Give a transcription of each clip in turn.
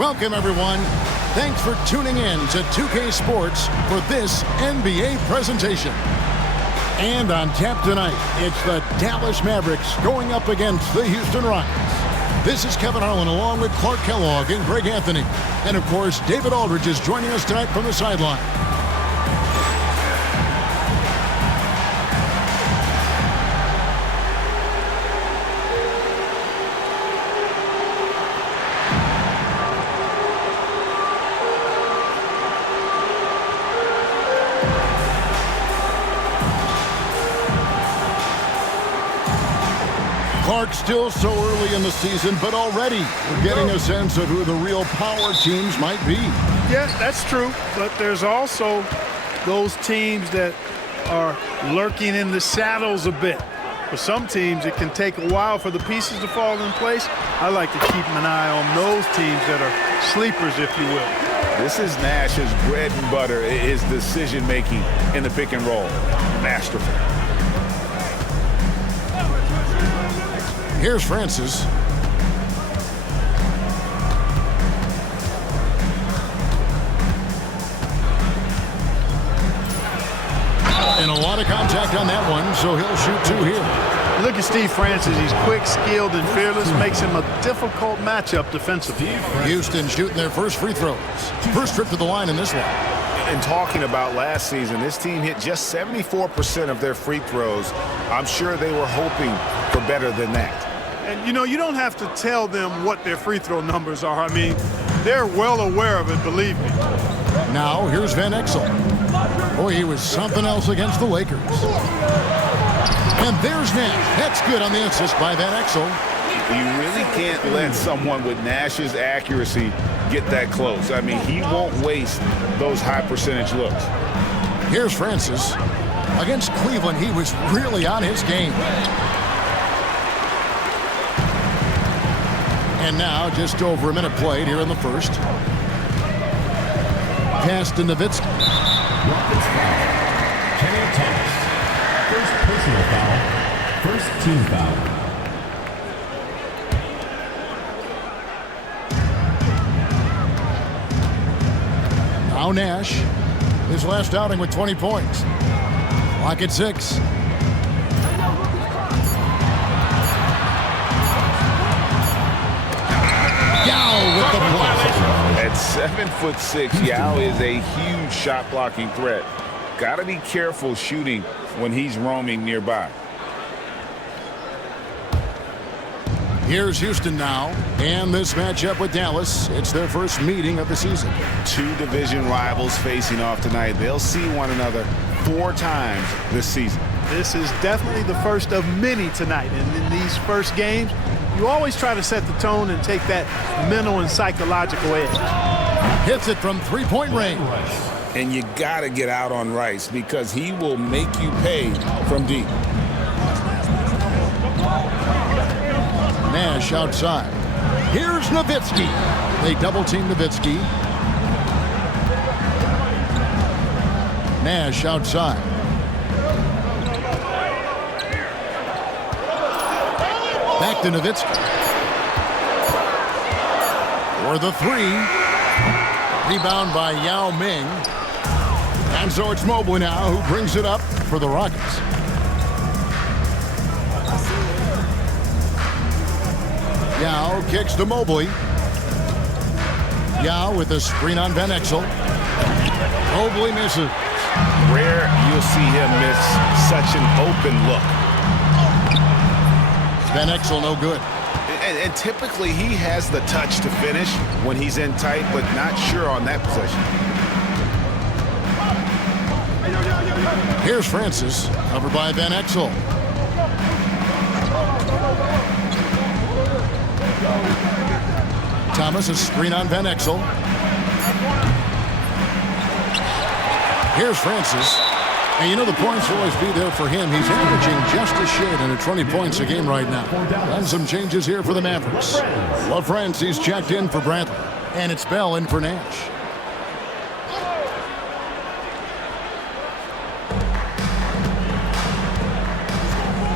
Welcome, everyone. Thanks for tuning in to 2K Sports for this NBA presentation. And on tap tonight, it's the Dallas Mavericks going up against the Houston Rockets. This is Kevin Harlan along with Clark Kellogg and Greg Anthony. And, of course, David Aldridge is joining us tonight from the sideline. Clark, still so early in the season, but already we're getting a sense of who the real power teams might be. Yeah, that's true. But there's also those teams that are lurking in the shadows a bit. For some teams, it can take a while for the pieces to fall in place. I like to keep an eye on those teams that are sleepers, if you will. This is Nash's bread and butter, his decision-making in the pick and roll. Masterful. Here's Francis. And a lot of contact on that one, so he'll shoot two here. Look at Steve Francis. He's quick, skilled, and fearless. Makes him a difficult matchup defensively. Houston shooting their first free throws. First trip to the line in this one. And talking about last season, this team hit just 74% of their free throws. I'm sure they were hoping for better than that. And, you know, you don't have to tell them what their free throw numbers are. I mean, they're well aware of it, believe me. Now, here's Van Exel. Boy, he was something else against the Lakers. And there's Nash. That's good on the assist by Van Exel. You really can't let someone with Nash's accuracy get that close. I mean, he won't waste those high percentage looks. Here's Francis. Against Cleveland, he was really on his game. And now, just over a minute played here in the first. Pass to Nowitzki. Rockets foul. Kenny Thomas. First personal foul. First team foul. Now Nash. His last outing with 20 points. Clock at 6. Yao with the block. At 7'6", Yao is a huge shot blocking threat. Gotta be careful shooting when he's roaming nearby. Here's Houston now, and this matchup with Dallas. It's their first meeting of the season. Two division rivals facing off tonight. They'll see one another 4 times this season. This is definitely the first of many tonight. And in these first games, you always try to set the tone and take that mental and psychological edge. Hits it from three-point range. And you got to get out on Rice because he will make you pay from deep. Nash outside. Here's Nowitzki. They double-team Nowitzki. Nash outside. Back to Nowitzki. For the 3. Rebound by Yao Ming. And so it's Mobley now who brings it up for the Rockets. Yao kicks to Mobley. Yao with a screen on Van Exel. Mobley misses. Rare you'll see him miss such an open look. Van Exel no good. And typically he has the touch to finish when he's in tight, but not sure on that possession. Here's Francis, covered by Van Exel. Thomas, a screen on Van Exel. Here's Francis. And you know the points will always be there for him. He's averaging just a shade under 20 points a game right now. And some changes here for the Mavericks. Well, Francis checked in for Bradley. And it's Bell in for Nash.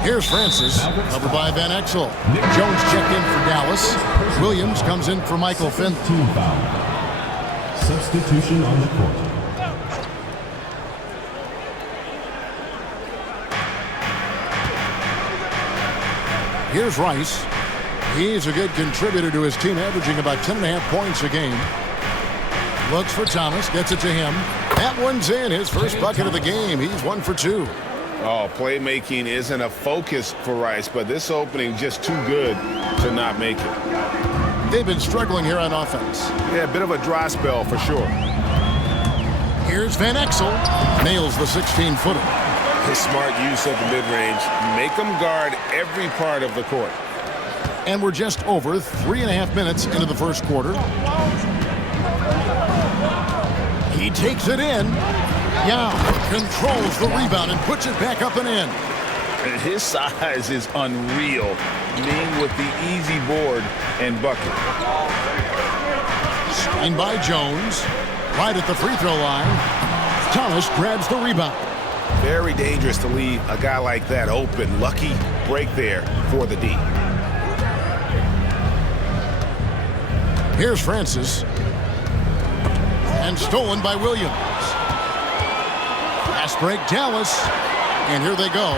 Here's Francis, covered by Van Exel. Jones checked in for Dallas. Williams comes in for Michael Finley. Team foul. Substitution on the court. Here's Rice. He's a good contributor to his team, averaging about 10.5 points a game. Looks for Thomas, gets it to him. That one's in, his first bucket of the game. He's 1 for 2. Oh, playmaking isn't a focus for Rice, but this opening just too good to not make it. They've been struggling here on offense. Yeah, a bit of a dry spell for sure. Here's Van Exel. Nails the 16-footer. His smart use of the mid-range. Make them guard every part of the court. And we're just over 3.5 minutes into the first quarter. He takes it in. Yao controls the rebound and puts it back up and in. And his size is unreal, being with the easy board and bucket. Screen by Jones. Right at the free throw line. Thomas grabs the rebound. Very dangerous to leave a guy like that open. Lucky break there for the D. Here's Francis. And stolen by Williams. Fast break, Dallas. And here they go.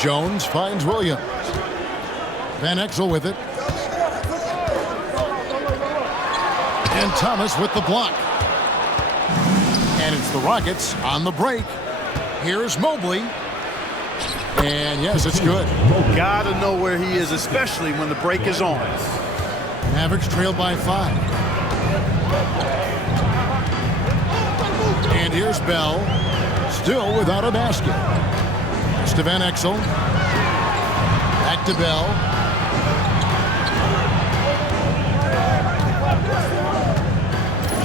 Jones finds Williams. Van Exel with it. And Thomas with the block. And it's the Rockets on the break. Here's Mobley. And yes, it's good. Gotta know where he is, especially when the break is on. Mavericks trailed by 5. And here's Bell, still without a basket. It's to Van Exel. Back to Bell.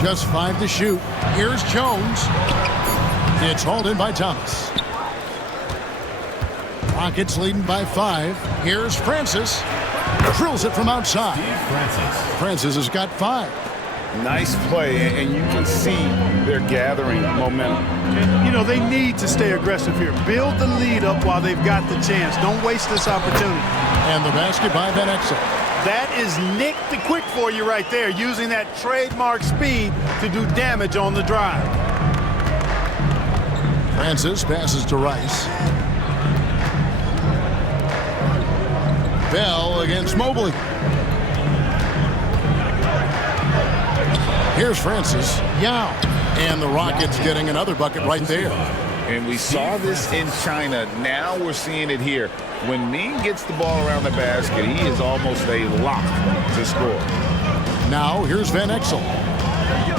Just 5 to shoot. Here's Jones. It's hauled in by Thomas. Rockets leading by 5. Here's Francis. Drills it from outside. Francis has got 5. Nice play, and you can see they're gathering momentum. You know, they need to stay aggressive here. Build the lead up while they've got the chance. Don't waste this opportunity. And the basket by Van Exel. That is Nick the Quick for you right there, using that trademark speed to do damage on the drive. Francis passes to Rice. Bell against Mobley. Here's Francis. Yao. And the Rockets getting another bucket right there. And we saw this in China. Now we're seeing it here. When Ming gets the ball around the basket, he is almost a lock to score. Now here's Van Exel.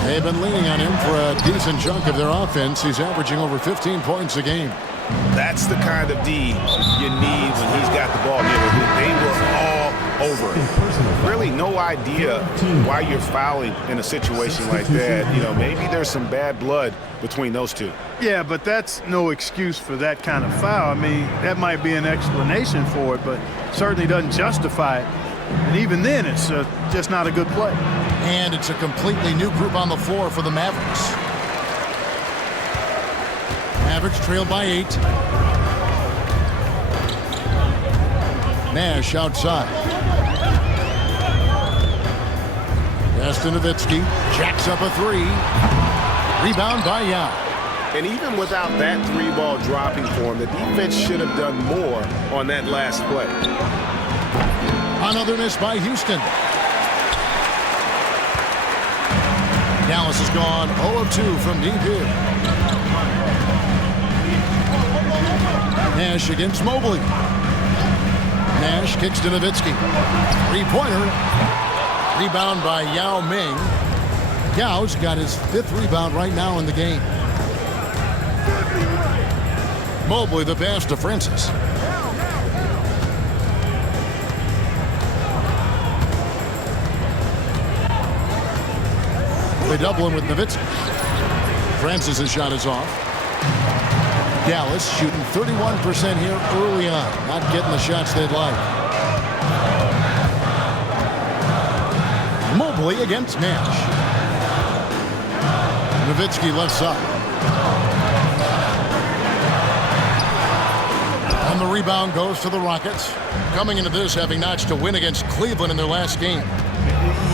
They've been leaning on him for a decent chunk of their offense. He's averaging over 15 points a game. That's the kind of D you need when he's got the ball here. They were all over it. Really no idea why you're fouling in a situation like that. You know, maybe there's some bad blood between those two. Yeah, but that's no excuse for that kind of foul. I mean, that might be an explanation for it, but certainly doesn't justify it. And even then, it's just not a good play. And it's a completely new group on the floor for the Mavericks. Mavericks trailed by 8. Nash outside. Pass to Nowitzki. Jacks up a 3. Rebound by Yao. And even without that 3-ball dropping for him, the defense should have done more on that last play. Another miss by Houston. Dallas has gone 0 of 2 from deep here. Nash against Mobley. Nash kicks to Nowitzki. 3-pointer. Rebound by Yao Ming. Yao's got his 5th rebound right now in the game. Mobley the pass to Francis. They double him with Nowitzki. Francis' shot is off. Dallas shooting 31% here early on. Not getting the shots they'd like. Mobley against Nash. Nowitzki left side. And the rebound goes to the Rockets. Coming into this, having notched a win against Cleveland in their last game.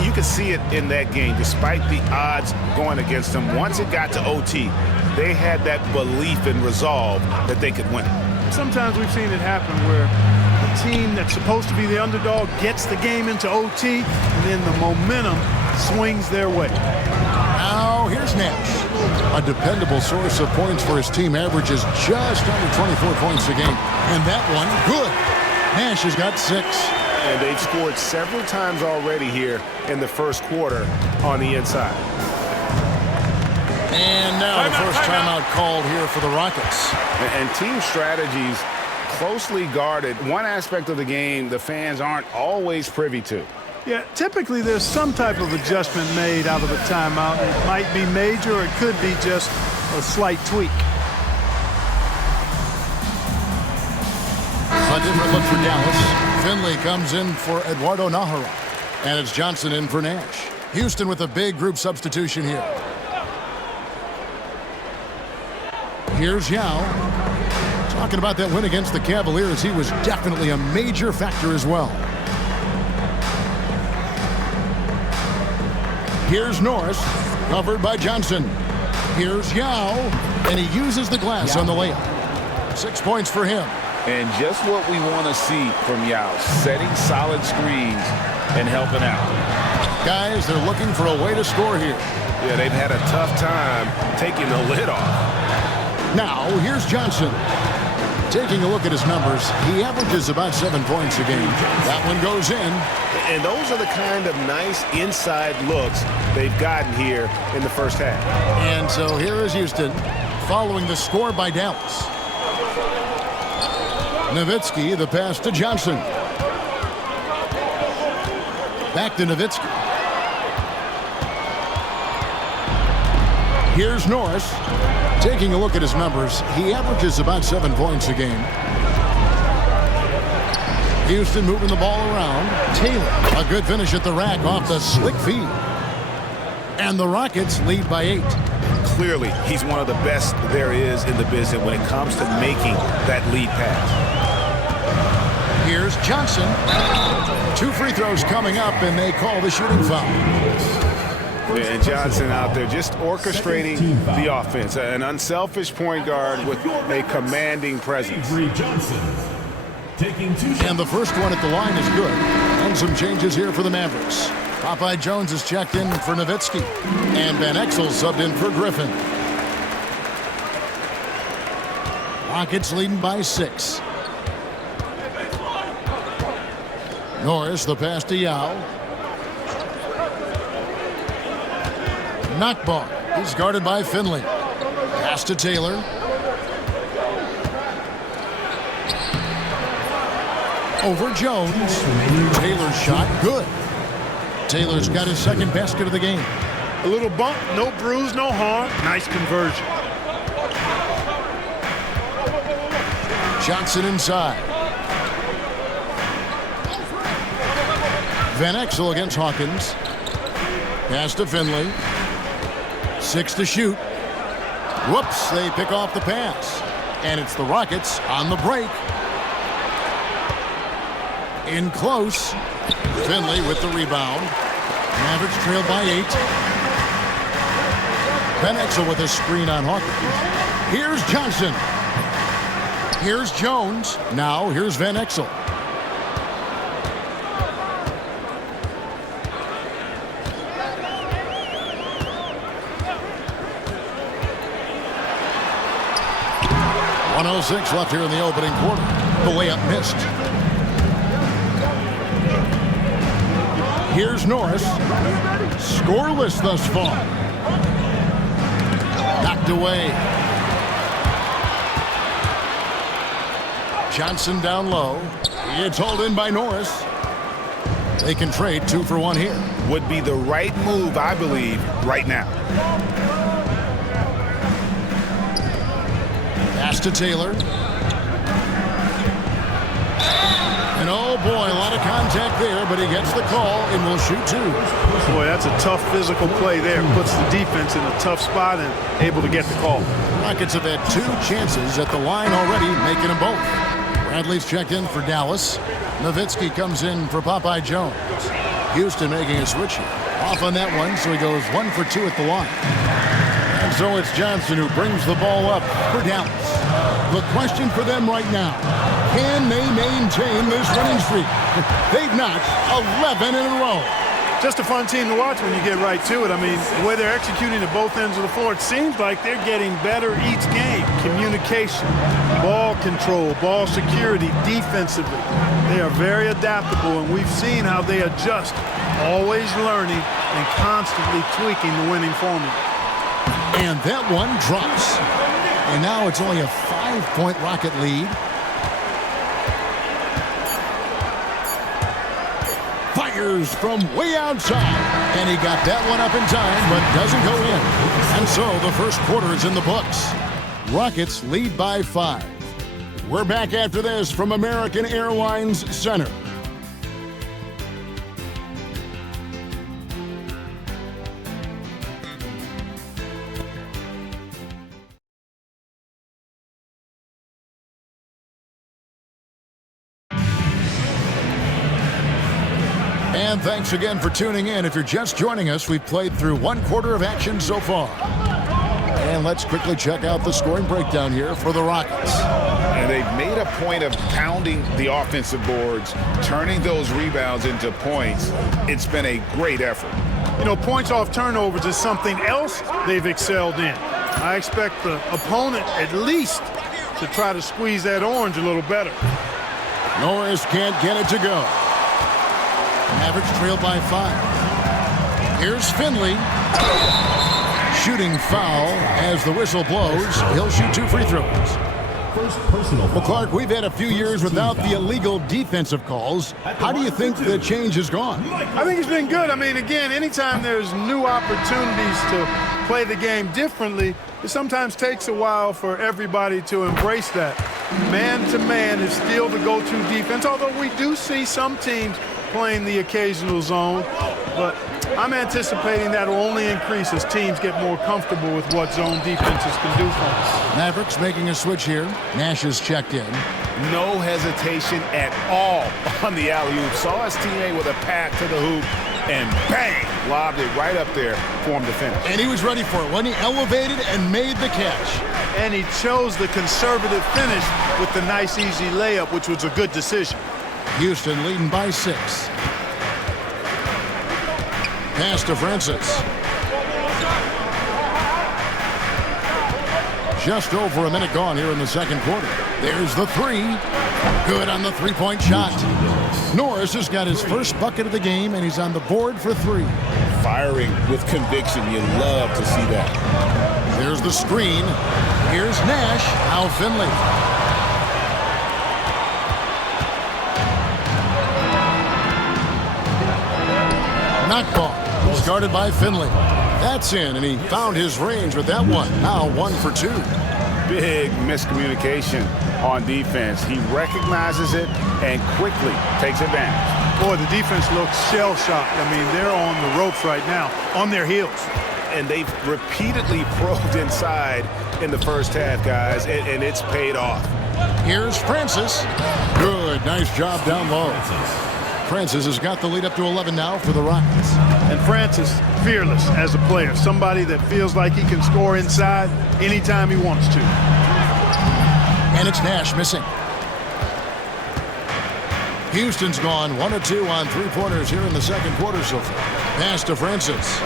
You could see it in that game, despite the odds going against them. Once it got to OT, they had that belief and resolve that they could win it. Sometimes we've seen it happen where a team that's supposed to be the underdog gets the game into OT, and then the momentum swings their way. Now here's Nash. A dependable source of points for his team, averages just under 24 points a game. And that one, good. Nash has got 6. And they've scored several times already here in the first quarter on the inside. And now the first timeout called here for the Rockets. And team strategies closely guarded. One aspect of the game the fans aren't always privy to. Yeah, typically there's some type of adjustment made out of a timeout. It might be major, or it could be just a slight tweak. A different look for Dallas. Finley comes in for Eduardo Nahara. And it's Johnson in for Nash. Houston with a big group substitution here. Here's Yao. Talking about that win against the Cavaliers, he was definitely a major factor as well. Here's Norris, covered by Johnson. Here's Yao, and he uses the glass on the layup. 6 points for him. And just what we want to see from Yao, setting solid screens and helping out. Guys, they're looking for a way to score here. Yeah, they've had a tough time taking the lid off. Now, here's Johnson. Taking a look at his numbers, he averages about 7 points a game. That one goes in. And those are the kind of nice inside looks they've gotten here in the first half. And so here is Houston, following the score by Dallas. Nowitzki, the pass to Johnson. Back to Nowitzki. Here's Norris. Taking a look at his numbers, he averages about 7 points a game. Houston moving the ball around. Taylor, a good finish at the rack off the slick feed. And the Rockets lead by 8. Clearly, he's one of the best there is in the business when it comes to making that lead pass. Here's Johnson. 2 free throws coming up, and they call the shooting foul. And Johnson out there just orchestrating the offense. An unselfish point guard with a commanding presence. And the first one at the line is good. And some changes here for the Mavericks. Popeye Jones is checked in for Nowitzki. And Van Exel subbed in for Griffin. Rockets leading by 6. Norris, the pass to Yao. Knock ball. He's guarded by Finley. Pass to Taylor. Over Jones. Taylor's shot, good. Taylor's got his second basket of the game. A little bump, no bruise, no harm. Nice conversion. Johnson inside. Van Exel against Hawkins. Pass to Finley. 6 to shoot. Whoops, they pick off the pass. And it's the Rockets on the break. In close. Finley with the rebound. Mavericks trailed by 8. Van Exel with a screen on Hawkins. Here's Johnson. Here's Jones. Now here's Van Exel. .106 left here in the opening quarter. The layup missed. Here's Norris. Scoreless thus far. Knocked away. Johnson down low. It's hauled in by Norris. They can trade 2 for 1 here. Would be the right move, I believe, right now. Pass to Taylor. And oh boy, a lot of contact there, but he gets the call and will shoot 2. Boy, that's a tough physical play there. Puts the defense in a tough spot and able to get the call. Rockets have had 2 chances at the line already, making them both. Bradley's checked in for Dallas. Nowitzki comes in for Popeye Jones. Houston making a switch here. Off on that one, so he goes 1 for 2 at the line. And so it's Johnson who brings the ball up for Dallas. The question for them right now, can they maintain this winning streak? They've notched 11 in a row. Just a fun team to watch when you get right to it. I mean, the way they're executing at both ends of the floor, it seems like they're getting better each game. Communication, ball control, ball security, defensively. They are very adaptable, and we've seen how they adjust, always learning and constantly tweaking the winning formula. And that one drops. And now it's only a 5-point Rocket lead. Fires from way outside. And he got that one up in time, but doesn't go in. And so the first quarter is in the books. Rockets lead by 5. We're back after this from American Airlines Center. And thanks again for tuning in. If you're just joining us, we've played through 1 quarter of action so far. And let's quickly check out the scoring breakdown here for the Rockets. And they've made a point of pounding the offensive boards, turning those rebounds into points. It's been a great effort. You know, points off turnovers is something else they've excelled in. I expect the opponent at least to try to squeeze that orange a little better. Norris can't get it to go. Mavericks trail by 5. Here's Finley. Shooting foul as the whistle blows. He'll shoot 2 free throws. First personal foul. Well, Clark, we've had a few years without the illegal defensive calls. How do you think the change has gone? I think it's been good. I mean, again, anytime there's new opportunities to play the game differently, it sometimes takes a while for everybody to embrace that. Man-to-man is still the go-to defense, although we do see some teams playing the occasional zone, but I'm anticipating that will only increase as teams get more comfortable with what zone defenses can do for us. Mavericks making a switch here. Nash is checked in. No hesitation at all on the alley-oop. Saw his teammate with a pass to the hoop, and bang, lobbed it right up there for him to finish. And he was ready for it when he elevated and made the catch. And he chose the conservative finish with the nice, easy layup, which was a good decision. Houston leading by 6. Pass to Francis. Just over a minute gone here in the second quarter. There's the 3. Good on the 3-point shot. Norris has got his first bucket of the game, and he's on the board for 3. Firing with conviction. You love to see that. There's the screen. Here's Nash. Now Finley. Knockball. Started by Finley. That's in, and he found his range with that one. Now 1 for 2. Big miscommunication on defense. He recognizes it and quickly takes advantage. Boy, the defense looks shell-shocked. I mean, they're on the ropes right now, on their heels. And they've repeatedly probed inside in the first half, guys, and it's paid off. Here's Francis. Good, nice job down low. Francis has got the lead up to 11 now for the Rockets. And Francis, fearless as a player. Somebody that feels like he can score inside anytime he wants to. And it's Nash missing. Houston's gone 1 of 2 on 3-pointers here in the second quarter so far. Pass to Francis.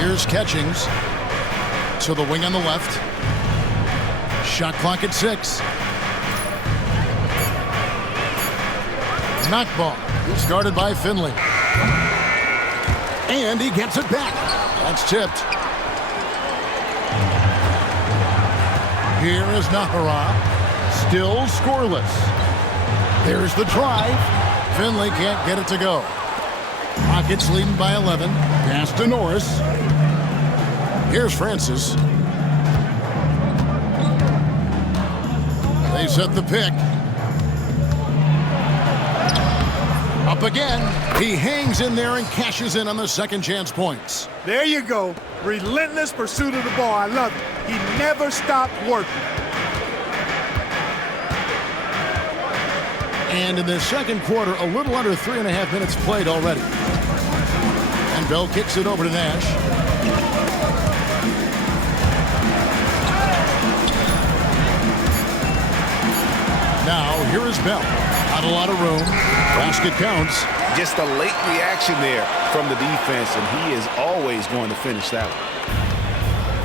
Here's Catchings to the wing on the left. Shot clock at 6. Knockball. Started by Finley. And he gets it back. That's tipped. Here is Nahara. Still scoreless. There's the drive. Finley can't get it to go. Rockets leading by 11. Pass to Norris. Here's Francis. They set the pick. A up again. He hangs in there and cashes in on the second chance points. There you go. Relentless pursuit of the ball. I love it. He never stopped working. And in the second quarter, a little under 3.5 minutes played already. And Bell kicks it over to Nash. Now, here is Bell. Not a lot of room. Basket counts. Just a late reaction there from the defense, and he is always going to finish that one.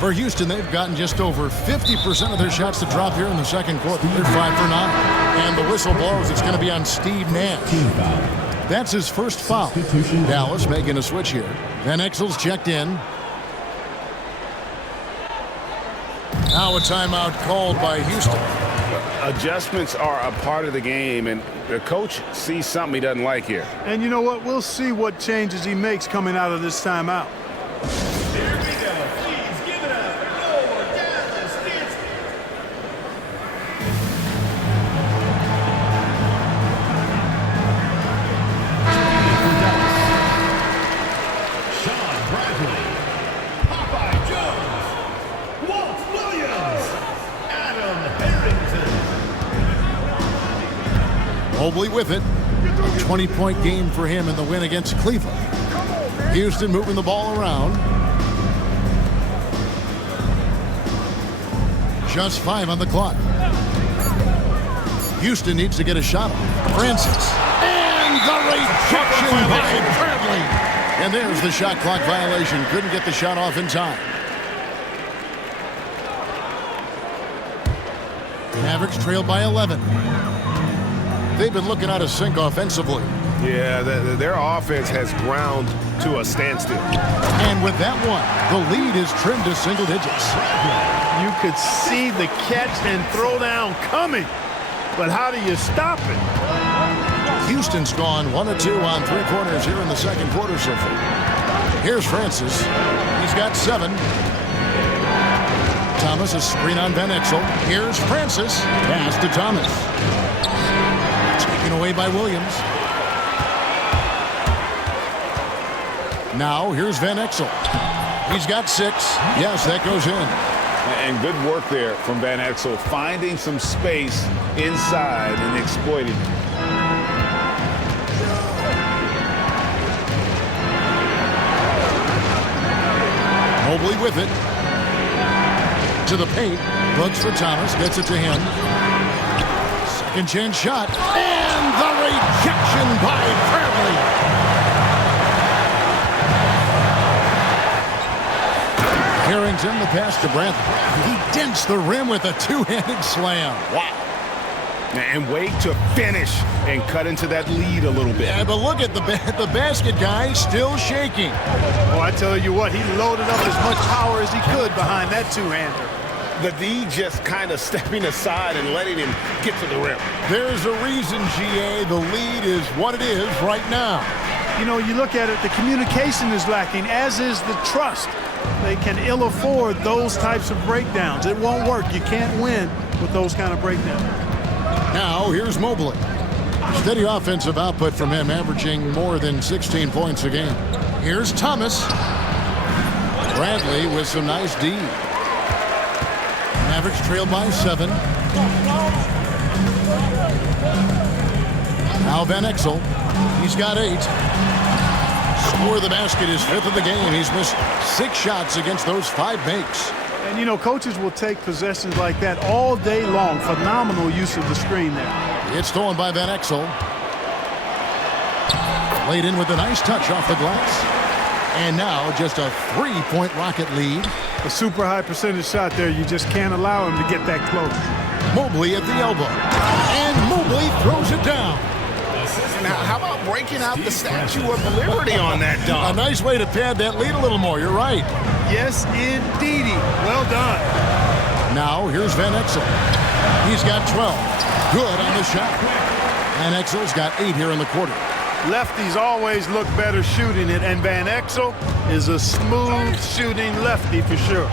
For Houston, they've gotten just over 50% of their shots to drop here in the second quarter. They're 5 for 9. And the whistle blows. It's going to be on Steve Nash. That's his first foul. Dallas making a switch here. Van Exel's checked in. Now a timeout called by Houston. Adjustments are a part of the game, and the coach sees something he doesn't like here. And you know what? We'll see what changes he makes coming out of this timeout. Here we go. Please give it up for Dallas Stanton. Sean Bradley, Popeye Jones, Walt Williams, Adam Harrington. Mobley with it. A 20-point game for him in the win against Cleveland. Houston moving the ball around. Just 5 on the clock. Houston needs to get a shot off. Francis. And the rejection by Bradley. And there's the shot clock violation. Couldn't get the shot off in time. Mavericks trail by 11. They've been looking out of sync offensively. Yeah, their offense has ground to a standstill. And with that one, the lead is trimmed to single digits. You could see the catch and throw down coming. But how do you stop it? Houston's gone 1 of 2 on 3 pointers here in the second quarter so far. Here's Francis. He's got 7. Thomas, a screen on Van Exel. Here's Francis. Pass to Thomas. Taken away by Williams. Now, here's Van Exel. He's got 6. Yes, that goes in. And good work there from Van Exel, finding some space inside and exploiting it. Mobley with it. To the paint. Brooks for Thomas. Gets it to him. Second chance shot. And the rejection by Bradley. Harrington, the pass to Bradley. He dents the rim with a two-handed slam. Wow. And wait to finish and cut into that lead a little bit. Yeah, but look at the basket guy still shaking. Oh, I tell you what, he loaded up as much power as he could behind that two-hander. The D just kind of stepping aside and letting him get to the rim. There's a reason, GA, the lead is what it is right now. You know, you look at it, the communication is lacking, as is the trust. They can ill afford those types of breakdowns. It won't work. You can't win with those kind of breakdowns. Now, here's Mobley. Steady offensive output from him, averaging more than 16 points a game. Here's Thomas. Bradley with some nice D. Mavericks trail by 7. Now Van Exel. He's got 8. Score the basket, his 5th of the game. He's missed 6 shots against those 5 makes. And, you know, coaches will take possessions like that all day long. Phenomenal use of the screen there. It's stolen by Van Exel. Laid in with a nice touch off the glass. And now just a 3-point Rocket lead. A super high percentage shot there. You just can't allow him to get that close. Mobley at the elbow. And Mobley throws it down. Now, how about breaking out the Statue of Liberty on that A dunk? nice way to pad that lead a little more. You're right. Yes, indeedy. Well done. Now, here's Van Exel. He's got 12. Good on the shot. Van Exel's got 8 here in the quarter. Lefties always look better shooting it, and Van Exel is a smooth shooting lefty for sure.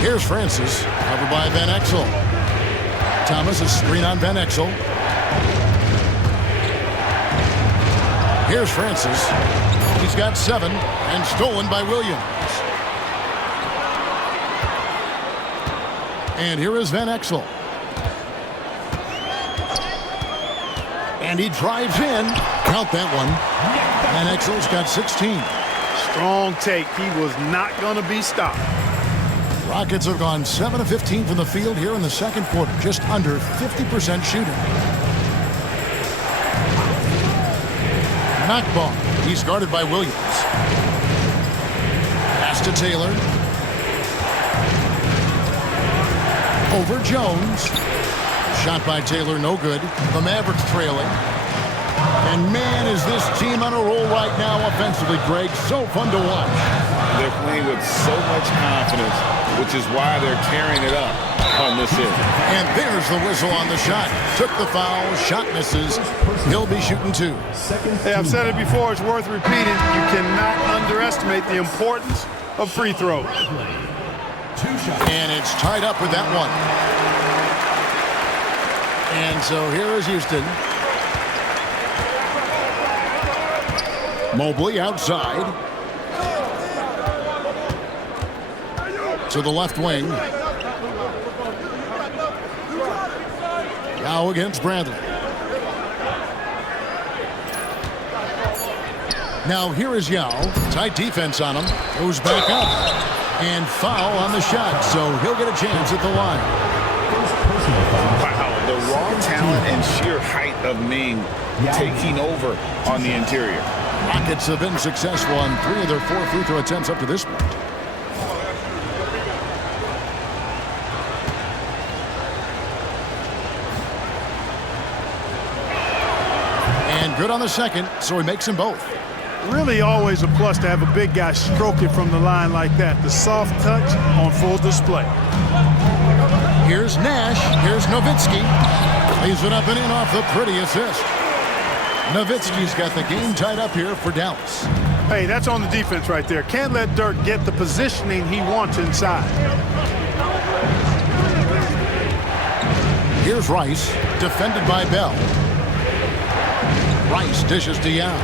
Here's Francis, covered by Van Exel. Thomas, a screen on Van Exel. Here's Francis. He's got 7 and stolen by Williams. And here is Van Exel. And he drives in. Count that one. Van Exel's got 16. Strong take. He was not going to be stopped. Rockets have gone 7 of 15 from the field here in the second quarter. Just under 50% shooting. Knockball. He's guarded by Williams. Pass to Taylor. Over Jones. Shot by Taylor, no good. The Mavericks trailing. And man, is this team on a roll right now offensively, Greg. So fun to watch. They're playing with so much confidence, which is why they're tearing it up on this end. And there's the whistle on the shot. Took the foul, shot misses. He'll be shooting 2. Hey, I've said it before, it's worth repeating. You cannot underestimate the importance of free throws. And it's tied up with that one. And so here is Houston. Mobley outside. To the left wing. Now against Bradley. Now here is Yao. Tight defense on him. Goes back up. And foul on the shot. So he'll get a chance at the line. Wow, the raw talent and sheer height of Ming taking over on the interior. Rockets have been successful on 3 of their 4 free throw attempts up to this point. And good on the second, so he makes them both. Really always a plus to have a big guy stroke it from the line like that. The soft touch on full display. Here's Nash. Here's Nowitzki. Lays it up and in off the pretty assist. Nowitzki's got the game tied up here for Dallas. Hey, that's on the defense right there. Can't let Dirk get the positioning he wants inside. Here's Rice, defended by Bell. Rice dishes to Young.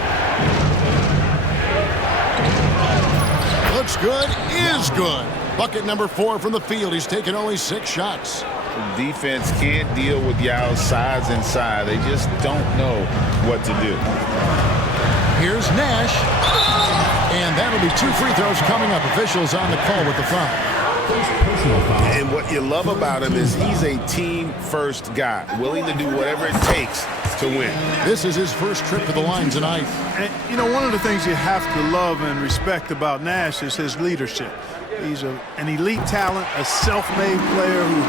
Looks good, is good. Bucket number 4 from the field. He's taken only 6 shots. The defense can't deal with Yao's size inside. They just don't know what to do. Here's Nash. And that'll be 2 free throws coming up. Officials on the call with the foul. And what you love about him is he's a team-first guy, willing to do whatever it takes to win. This is his first trip to the line tonight. And, you know, one of the things you have to love and respect about Nash is his leadership. He's an elite talent, a self-made player who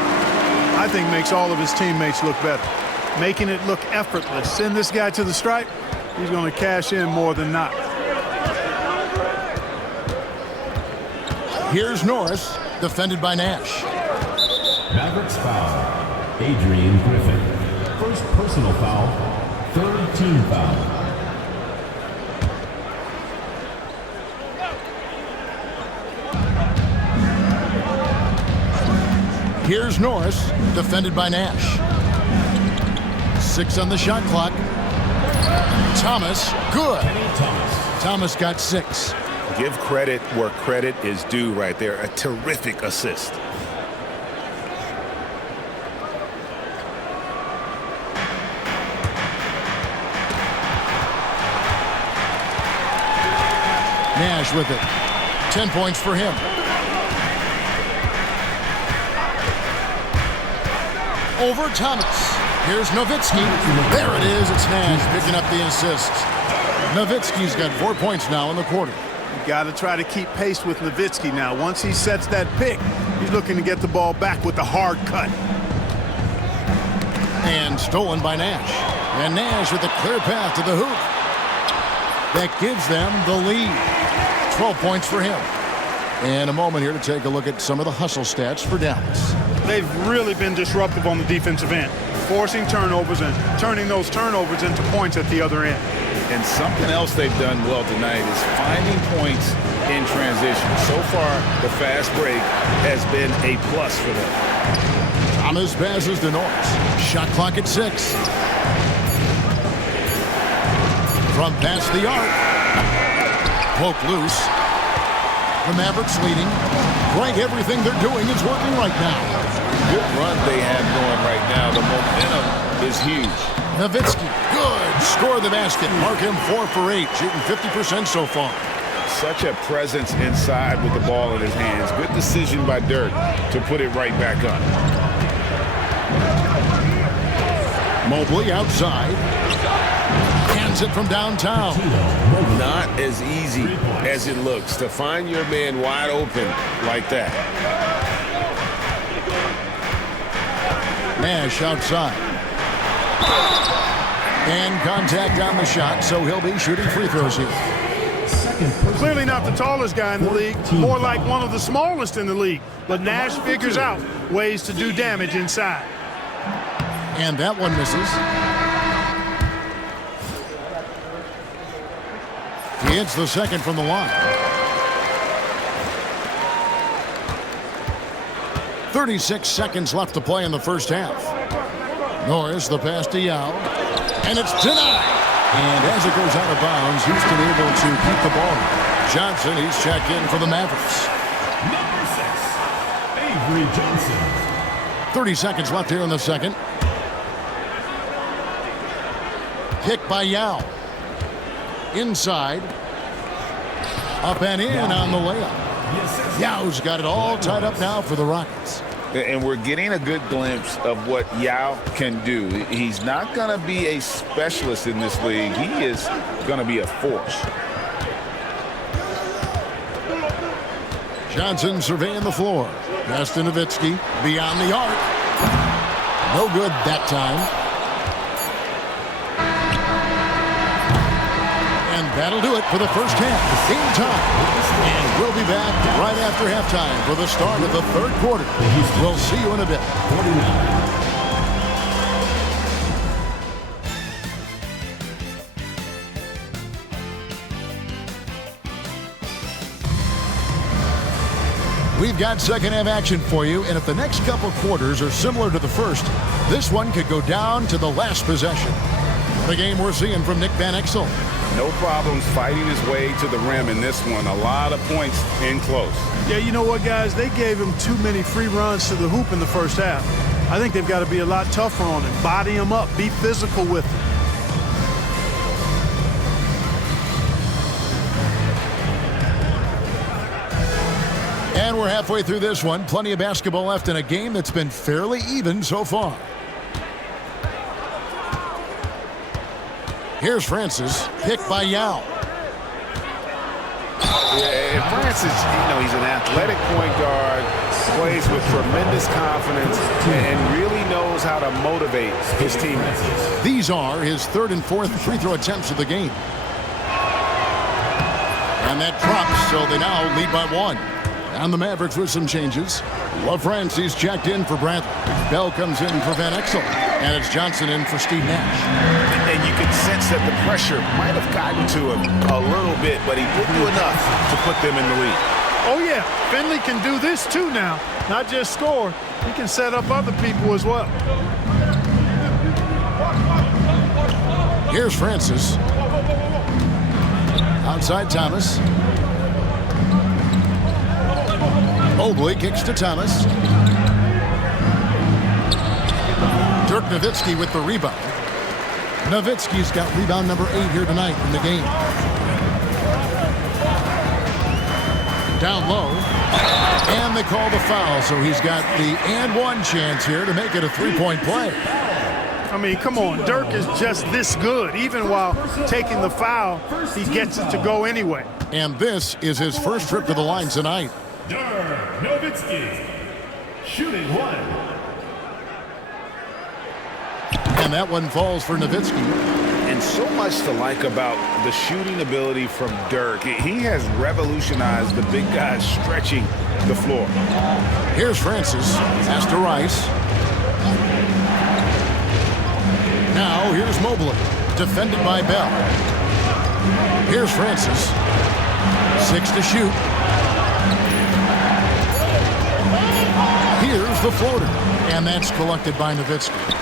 I think makes all of his teammates look better, making it look effortless. Send this guy to the stripe, he's going to cash in more than not. Here's Norris, defended by Nash. Mavericks foul. Adrian Griffin. First personal foul. Third team foul. Here's Norris, defended by Nash. 6 on the shot clock. Thomas, good. Thomas got 6. Give credit where credit is due right there. A terrific assist. Nash with it. 10 points for him. Over Thomas. Here's Nowitzki. There it is. It's Nash picking up the assist. Nowitzki's got 4 points now in the quarter. You got to try to keep pace with Nowitzki now. Once he sets that pick, he's looking to get the ball back with the hard cut. And stolen by Nash. And Nash with a clear path to the hoop. That gives them the lead. 12 points for him. And a moment here to take a look at some of the hustle stats for Dallas. They've really been disruptive on the defensive end, forcing turnovers and turning those turnovers into points at the other end. And something else they've done well tonight is finding points in transition. So far, the fast break has been a plus for them. Thomas passes to Norris. Shot clock at 6. From past the arc. Poke loose. The Mavericks leading. Greg, everything they're doing is working right now. Good run they have going right now. The momentum is huge. Nowitzki, good. Score the basket. Mark him 4 for 8, shooting 50% so far. Such a presence inside with the ball in his hands. Good decision by Dirk to put it right back up. Mobley outside. Hands it from downtown. Not as easy as it looks to find your man wide open like that. Nash outside. And contact on the shot, so he'll be shooting free throws here. Clearly not the tallest guy in the league, more like one of the smallest in the league. But Nash figures out ways to do damage inside. And that one misses. He hits the second from the line. 36 seconds left to play in the first half. Norris, the pass to Yao. And it's denied. And as it goes out of bounds, Houston able to keep the ball. Johnson, he's checked in for the Mavericks. Number 6, Avery Johnson. 30 seconds left here in the second. Kick by Yao. Inside. Up and in on the layup. Yao's got it all tied up now for the Rockets. And we're getting a good glimpse of what Yao can do. He's not going to be a specialist in this league. He is going to be a force. Johnson surveying the floor. Pass to Nowitzki. Beyond the arc. No good that time. And that'll do it for the first half. Game time. And we'll be back right after halftime for the start of the third quarter. We'll see you in a bit. 49. We've got second half action for you, and if the next couple quarters are similar to the first, this one could go down to the last possession. The game we're seeing from Nick Van Exel. No problems fighting his way to the rim in this one. A lot of points in close. Yeah, you know what, guys? They gave him too many free runs to the hoop in the first half. I think they've got to be a lot tougher on him. Body him up. Be physical with him. And we're halfway through this one. Plenty of basketball left in a game that's been fairly even so far. Here's Francis, picked by Yao. Yeah, Francis, he's an athletic point guard, plays with tremendous confidence, and really knows how to motivate his teammates. These are his third and fourth free throw attempts of the game. And that drops, so they now lead by 1. And the Mavericks with some changes. LaFrancis checked in for Bradley. Bell comes in for Van Exel. And it's Johnson in for Steve Nash. And you can sense that the pressure might have gotten to him a little bit, but he didn't do enough to put them in the lead. Oh, yeah. Finley can do this, too, now. Not just score. He can set up other people as well. Here's Francis. Outside Thomas. Mobley kicks to Thomas. Dirk Nowitzki with the rebound. Nowitzki's got rebound number 8 here tonight in the game. Down low. And they call the foul, so he's got the and one chance here to make it a three-point play. I mean, come on. Dirk is just this good. Even while taking the foul, he gets it to go anyway. And this is his first trip to the line tonight. Dirk Nowitzki, shooting 1. And that one falls for Nowitzki. And so much to like about the shooting ability from Dirk. He has revolutionized the big guys stretching the floor. Here's Francis. Pass to Rice. Now here's Mobley. Defended by Bell. Here's Francis. 6 to shoot. Here's the floater. And that's collected by Nowitzki.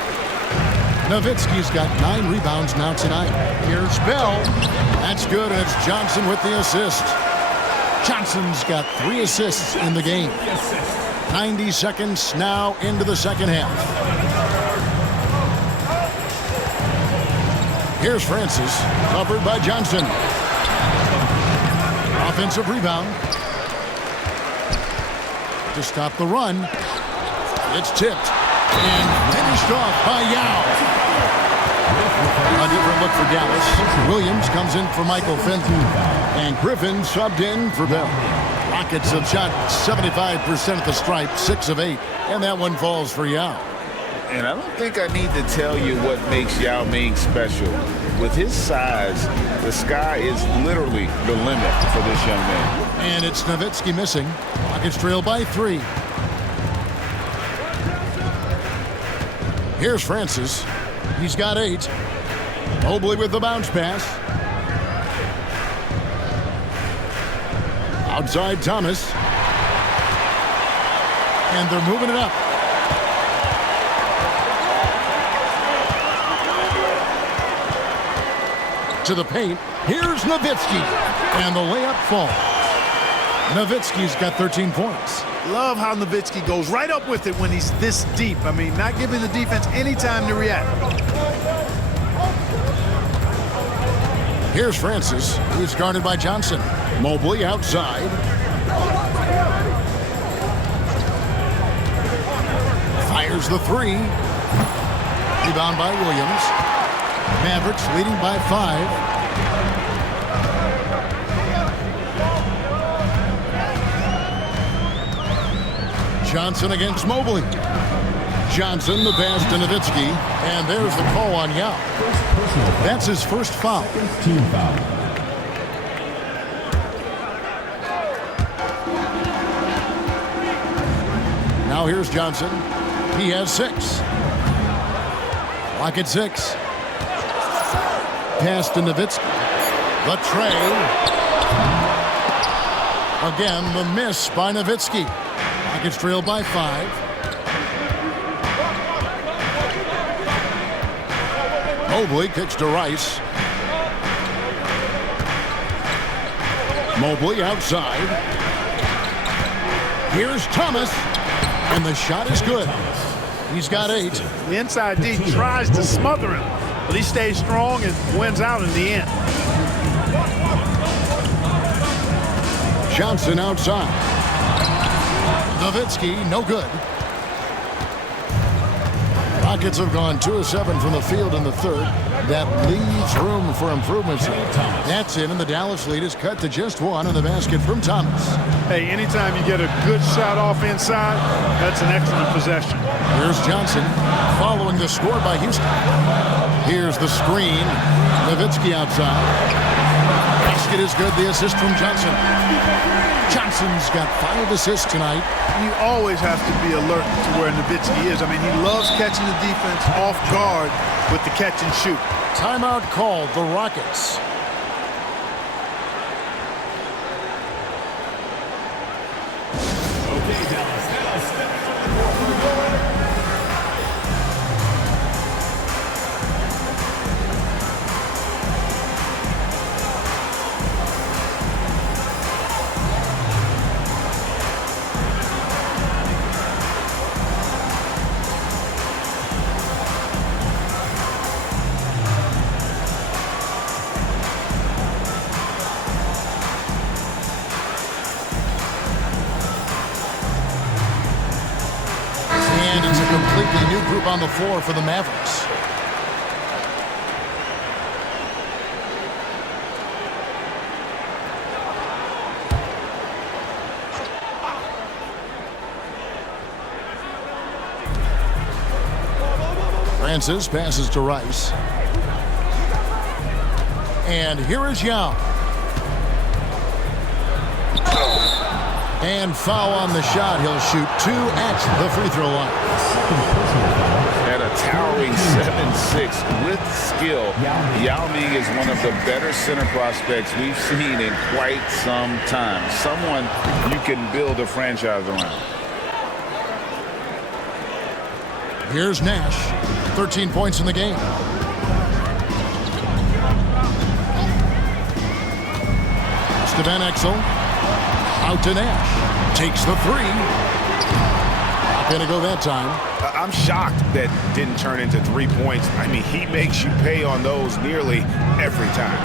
Nowitzki's got 9 rebounds now tonight. Here's Bell. That's good, and it's Johnson with the assist. Johnson's got 3 assists in the game. 90 seconds now into the second half. Here's Francis, covered by Johnson. Offensive rebound. To stop the run. It's tipped and finished off by Yao. A different look for Dallas. Williams comes in for Michael Fenton. And Griffin subbed in for Bell. Rockets have shot 75% at the stripe, 6 of 8. And that one falls for Yao. And I don't think I need to tell you what makes Yao Ming special. With his size, the sky is literally the limit for this young man. And it's Nowitzki missing. Rockets trail by 3. Here's Francis. He's got 8. Mobley with the bounce pass. Outside Thomas. And they're moving it up. To the paint. Here's Nowitzki. And the layup falls. Nowitzki's got 13 points. Love how Nowitzki goes right up with it when he's this deep. I mean, not giving the defense any time to react. Here's Francis. He's guarded by Johnson. Mobley outside. Fires the 3. Rebound by Williams. Mavericks leading by 5. Johnson against Mobley. Johnson, the pass to Nowitzki, and there's the call on Yao. That's his first foul. Team foul. Now here's Johnson. He has 6. Lock at 6. Pass to Nowitzki. The tray. Again, the miss by Nowitzki. Rockets trail by 5. Mobley kicks to Rice. Mobley outside. Here's Thomas. And the shot is good. He's got 8. The inside D tries to smother him, but he stays strong and wins out in the end. Johnson outside. Nowitzki, no good. Rockets have gone 2 of 7 from the field in the third. That leaves room for improvements. That's it, and the Dallas lead is cut to just 1 in the basket from Thomas. Hey, anytime you get a good shot off inside, that's an excellent possession. Here's Johnson following the score by Houston. Here's the screen. Nowitzki outside. Basket is good. The assist from Johnson. Johnson's got 5 assists tonight. You always have to be alert to where Nowitzki is. I mean, he loves catching the defense off guard with the catch and shoot. Timeout called, the Rockets. Okay, Dallas. Now step forward. And it's a completely new group on the floor for the Mavericks. Francis passes to Rice. And here is Yao. And foul on the shot. He'll shoot 2 at the free throw line. At a towering 7'6" with skill, Yao Ming is one of the better center prospects we've seen in quite some time. Someone you can build a franchise around. Here's Nash. 13 points in the game. To Van Exel. Out to Nash. Takes the three. Not going to go that time. I'm shocked that didn't turn into 3 points. I mean, he makes you pay on those nearly every time.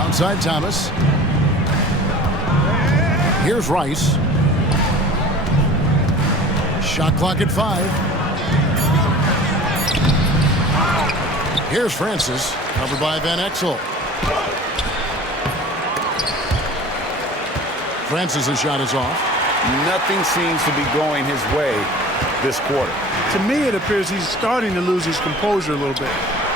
Outside Thomas. Here's Rice. Shot clock at 5. Here's Francis. Covered by Van Exel. Francis' shot is off. Nothing seems to be going his way this quarter. To me, it appears he's starting to lose his composure a little bit.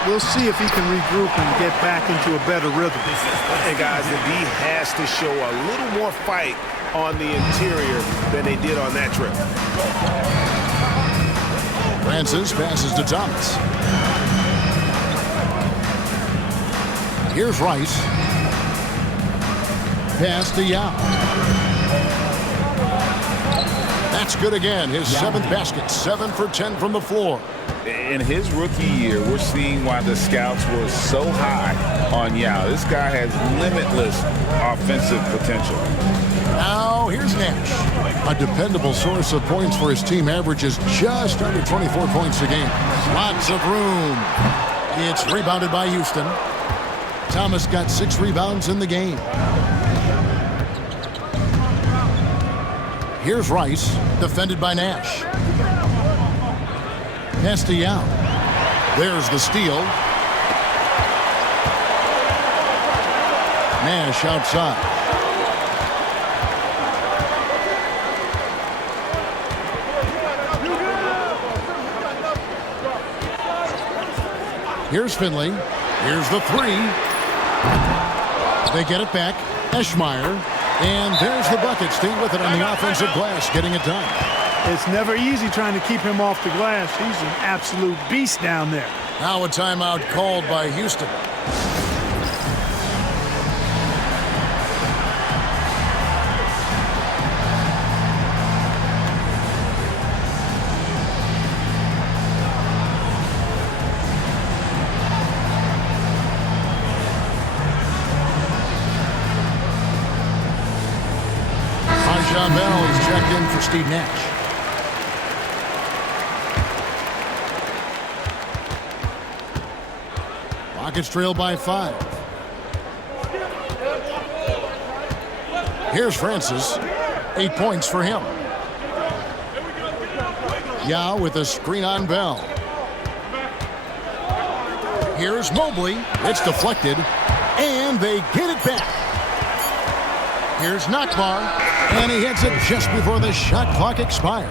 We'll see if he can regroup and get back into a better rhythm. And guys, the D has to show a little more fight on the interior than they did on that trip. Francis passes to Thomas. Here's Rice. Pass to Yao. That's good again. His 7th basket. 7 for 10 from the floor. In his rookie year, we're seeing why the scouts were so high on Yao. This guy has limitless offensive potential. Now here's Nash. A dependable source of points for his team, averages just under 24 points a game. Lots of room. It's rebounded by Houston. Thomas got 6 rebounds in the game. Here's Rice, defended by Nash. Pass to Yao. There's the steal. Nash outside. Here's Finley. Here's the three. They get it back. Eschmeyer. And there's the bucket. Staying with it on the offensive glass, getting it done. It's never easy trying to keep him off the glass. He's an absolute beast down there. Now a timeout called by Houston. John Bell is checked in for Steve Nash. Rockets trail by 5. Here's Francis. 8 points for him. Yao with a screen on Bell. Here's Mobley. It's deflected. And they get it back. Here's Nakbar. And he hits it just before the shot clock expires.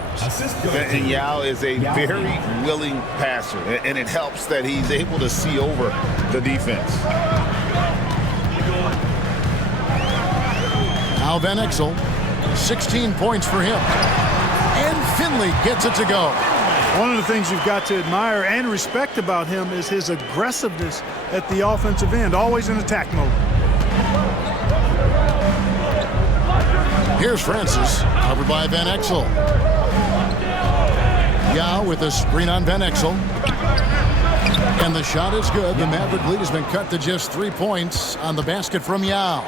And Yao is a very willing passer, and it helps that he's able to see over the defense. Now Van Exel, 16 points for him. And Finley gets it to go. One of the things you've got to admire and respect about him is his aggressiveness at the offensive end, always in attack mode. Here's Francis, covered by Van Exel. Yao with a screen on Van Exel. And the shot is good. The Maverick lead has been cut to just 3 points on the basket from Yao.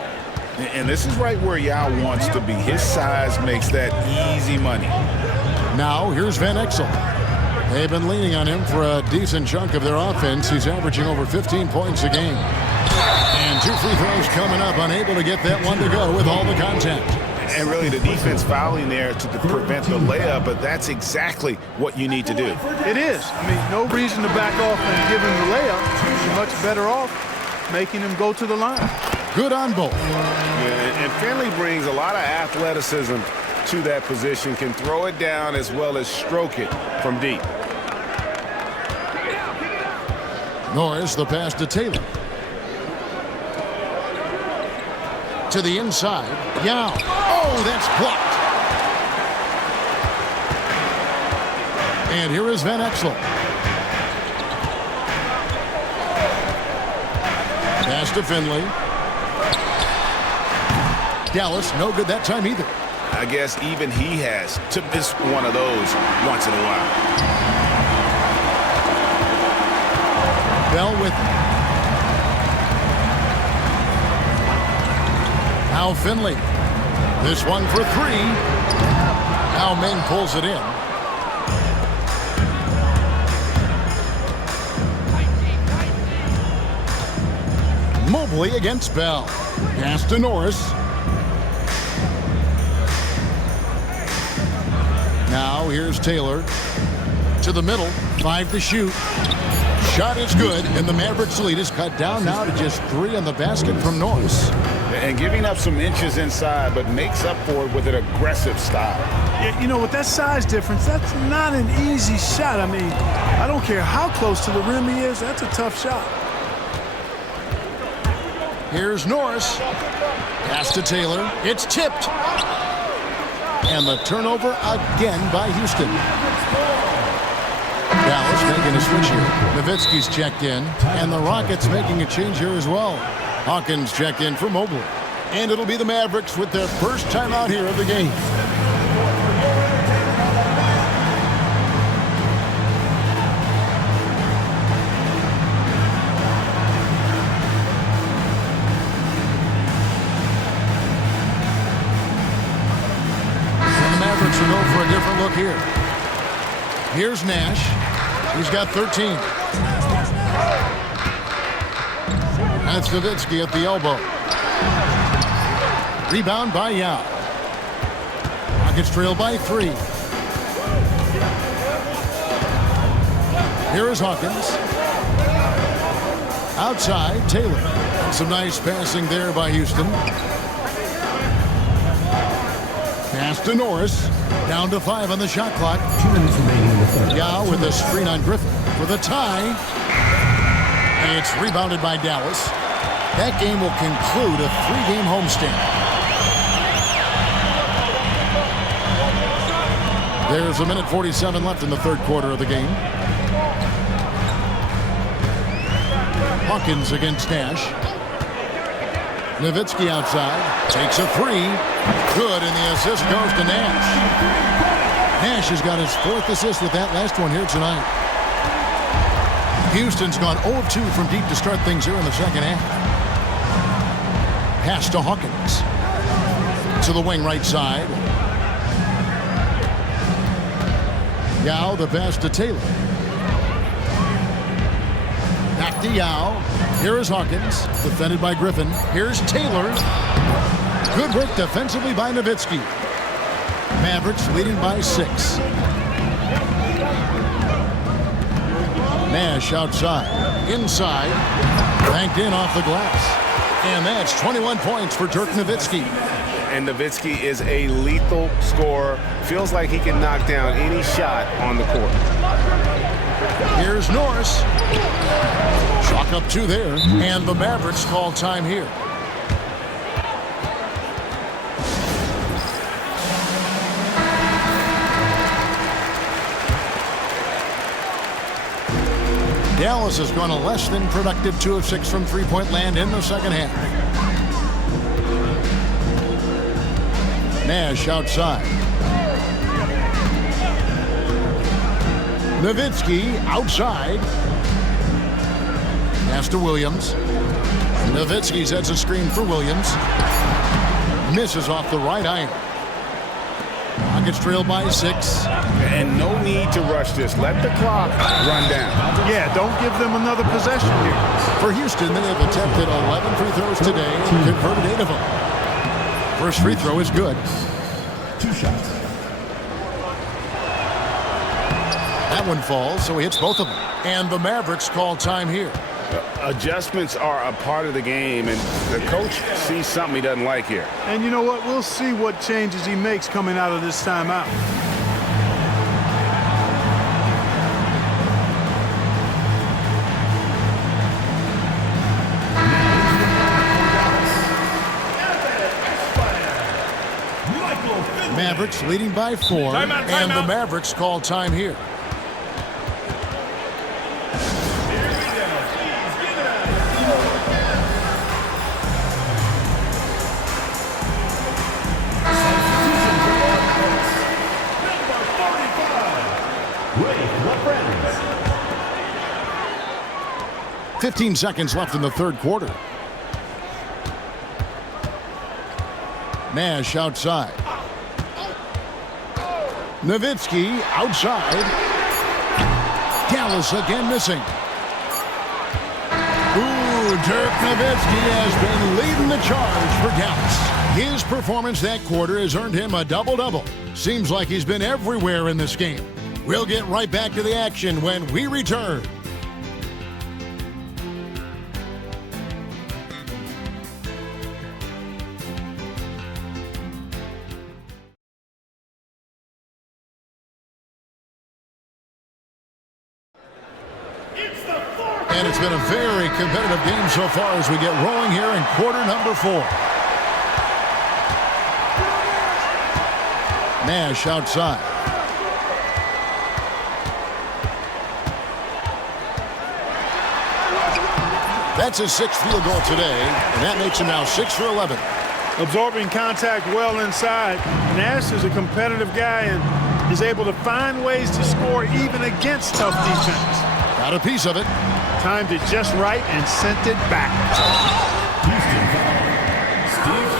And this is right where Yao wants to be. His size makes that easy money. Now here's Van Exel. They've been leaning on him for a decent chunk of their offense. He's averaging over 15 points a game. And 2 free throws coming up, unable to get that one to go with all the contact. And really the defense fouling there to prevent the layup, but that's exactly what you need to do. It is. I mean, no reason to back off and give him the layup. You're much better off making him go to the line. Good on both. Yeah, and Finley brings a lot of athleticism to that position, can throw it down as well as stroke it from deep. Norris, the pass to Taylor. To the inside. Yao. Oh, that's blocked. And here is Van Exel. Pass to Finley. Dallas, no good that time either. I guess even he has to miss one of those once in a while. Bell with it. Now Finley. This one for three. Now Ming pulls it in. Mobley against Bell. Pass to Norris. Now here's Taylor. To the middle. 5 to shoot. Shot is good, and the Mavericks lead is cut down now to just 3 on the basket from Norris. And giving up some inches inside, but makes up for it with an aggressive style. Yeah, you know, with that size difference, that's not an easy shot. I mean, I don't care how close to the rim he is, that's a tough shot. Here's Norris. Pass to Taylor. It's tipped. And the turnover again by Houston. Dallas making a switch here. Nowitzki's checked in. And the Rockets making a change here as well. Hawkins checked in for Mobley. And it'll be the Mavericks with their first time out here of the game. To go for a different look here. Here's Nash. He's got 13. That's Nowitzki at the elbow. Rebound by Yao. Rockets trail by 3. Here is Hawkins. Outside, Taylor. And some nice passing there by Houston. Pass to Norris. Down to 5 on the shot clock. 2 minutes remaining in the third. Yao with a screen on Griffin for the tie. And it's rebounded by Dallas. That game will conclude a 3-game homestand. There's a minute 47 left in the third quarter of the game. Hawkins against Nash. Nowitzki outside. Takes a 3. Good, and the assist goes to Nash. Nash has got his 4th assist with that last one here tonight. Houston's gone 0 of 2 from deep to start things here in the second half. Pass to Hawkins. To the wing right side. Yao, the pass to Taylor. Back to Yao. Here is Hawkins, defended by Griffin. Here's Taylor. Good work defensively by Nowitzki. Mavericks leading by 6. Nash outside. Inside. Banked in off the glass. And that's 21 points for Dirk Nowitzki. And Nowitzki is a lethal scorer. Feels like he can knock down any shot on the court. Here's Norris. Chalk up 2 there. And the Mavericks call time here. Dallas has gone a less than productive 2 of 6 from three-point land in the second half. Nash outside. Nowitzki outside. Pass to Williams. Nowitzki sets a screen for Williams. Misses off the right iron. Rockets trail by 6. And no need to rush this. Let the clock run down. Yeah, don't give them another possession here. For Houston, they have attempted 11 free throws today and converted 8 of them. First free throw is good. 2 shots. That one falls, so he hits both of them. And the Mavericks call time here. Adjustments are a part of the game, and the coach sees something he doesn't like here. And you know what? We'll see what changes he makes coming out of this timeout. Mavericks leading by 4, and the Mavericks call time here. 15 seconds left in the third quarter. Nash outside. Nowitzki outside. Dallas again missing. Dirk Nowitzki has been leading the charge for Dallas. His performance that quarter has earned him a double-double. Seems like he's been everywhere in this game. We'll get right back to the action when we return. And it's been a very competitive game so far as we get rolling here in quarter number 4. Nash outside. That's his 6th field goal today, and that makes him now 6 for 11. Absorbing contact well inside. Nash is a competitive guy and is able to find ways to score even against tough defense. Got a piece of it. Timed it just right and sent it back.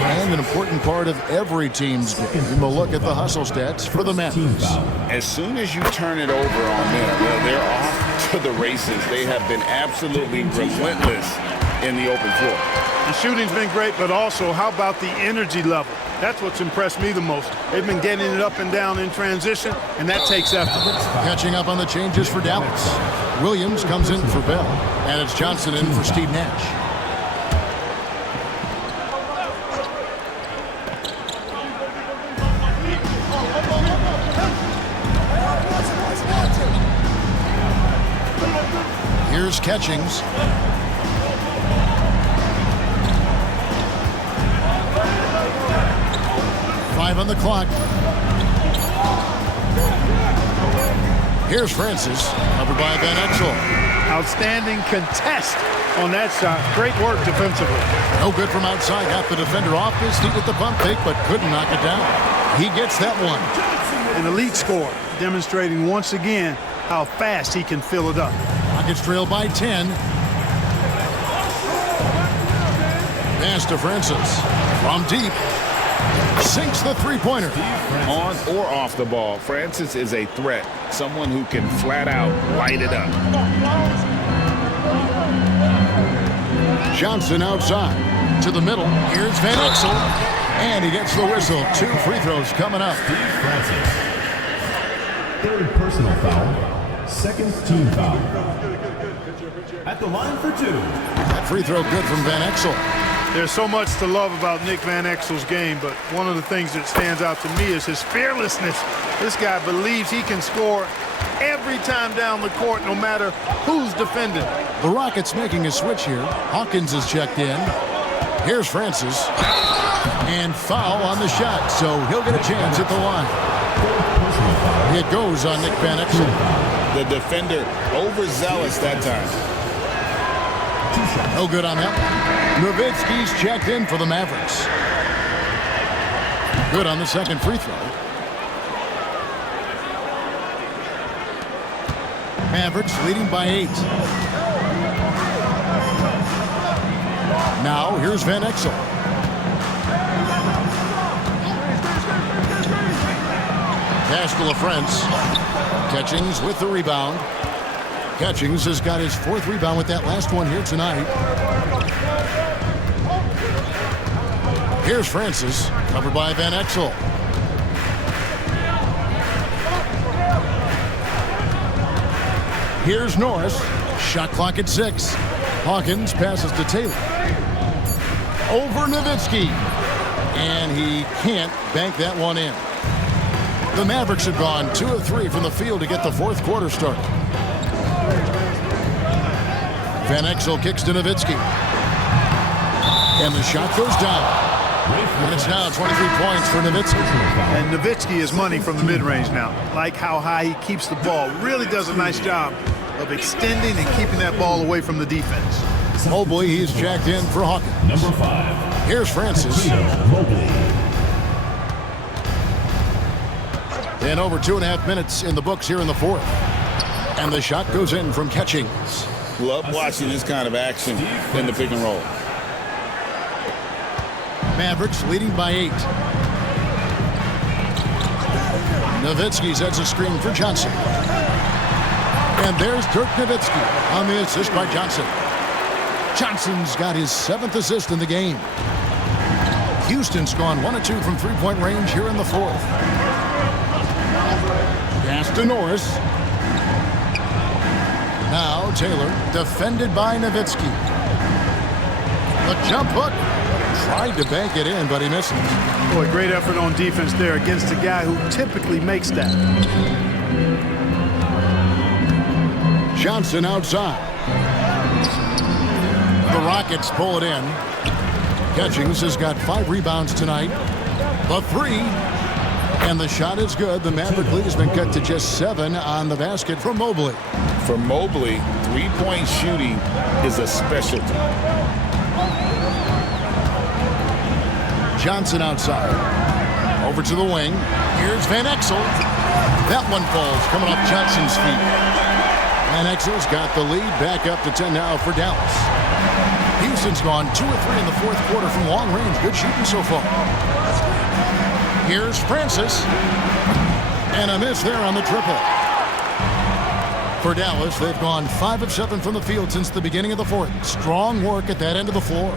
And an important part of every team's game. We'll look at the hustle stats for the Mavericks. As soon as you turn it over on them, well, they're off to the races. They have been absolutely relentless in the open floor. The shooting's been great, but also how about the energy level? That's what's impressed me the most. They've been getting it up and down in transition, and that takes effort. Catching up on the changes for Dallas. Williams comes in for Bell, and it's Johnson in for Steve Nash. Here's Catchings. Five on the clock. Here's Francis, covered by Van Exel. Outstanding contest on that shot. Great work defensively. No good from outside. Got the defender off his feet with the pump fake, but couldn't knock it down. He gets that one. An elite score, demonstrating once again how fast he can fill it up. Rockets trail by 10. Pass to Francis. From deep. Sinks the three-pointer. On or off the ball, Francis is a threat. Someone who can flat out light it up. Johnson outside. To the middle. Here's Van Exel. And he gets the whistle. 2 free throws coming up. Francis. 3rd personal foul. 2nd team foul. At the line for 2. That free throw good from Van Exel. There's so much to love about Nick Van Exel's game, but one of the things that stands out to me is his fearlessness. This guy believes he can score every time down the court, no matter who's defending. The Rockets making a switch here. Hawkins is checked in. Here's Francis. And foul on the shot, so he'll get a chance at the line. It goes on Nick Van Exel. The defender overzealous that time. No good on that one. Nowitzki's checked in for the Mavericks. Good on the second free throw. Mavericks leading by 8. Now here's Van Exel. Pass to LaFrance. Catchings with the rebound. Catchings has got his 4th rebound with that last one here tonight. Here's Francis, covered by Van Exel. Here's Norris, shot clock at 6. Hawkins passes to Taylor. Over Nowitzki. And he can't bank that one in. The Mavericks have gone 2 of 3 from the field to get the 4th quarter started. Van Exel kicks to Nowitzki. And the shot goes down. And it's now 23 points for Nowitzki. And Nowitzki is money from the mid-range now. Like how high he keeps the ball. Really does a nice job of extending and keeping that ball away from the defense. Mobley, he's checked in for Hawkins. Number 5. Here's Francis. Mobley. And over 2.5 minutes in the books here in the 4th. And the shot goes in from Catchings. Love watching this kind of action in the pick and roll. Mavericks leading by 8. Nowitzki sets a screen for Johnson. And there's Dirk Nowitzki on the assist by Johnson. Johnson's got his 7th assist in the game. Houston's gone 1 of 2 from three-point range here in the 4th. Pass to Norris. Now Taylor, defended by Nowitzki. The jump hook. Tried to bank it in, but he misses. Boy, great effort on defense there against a guy who typically makes that. Johnson outside. The Rockets pull it in. Catchings has got 5 rebounds tonight. The 3. And the shot is good. The Maverick lead has been cut to just 7 on the basket for Mobley. For Mobley, three-point shooting is a specialty. Johnson outside. Over to the wing. Here's Van Exel. That one falls coming off Johnson's feet. Van Exel's got the lead back up to 10 now for Dallas. Houston's gone 2 of 3 in the 4th quarter from long range. Good shooting so far. Here's Francis. And a miss there on the triple. For Dallas, they've gone 5 of 7 from the field since the beginning of the 4th. Strong work at that end of the floor.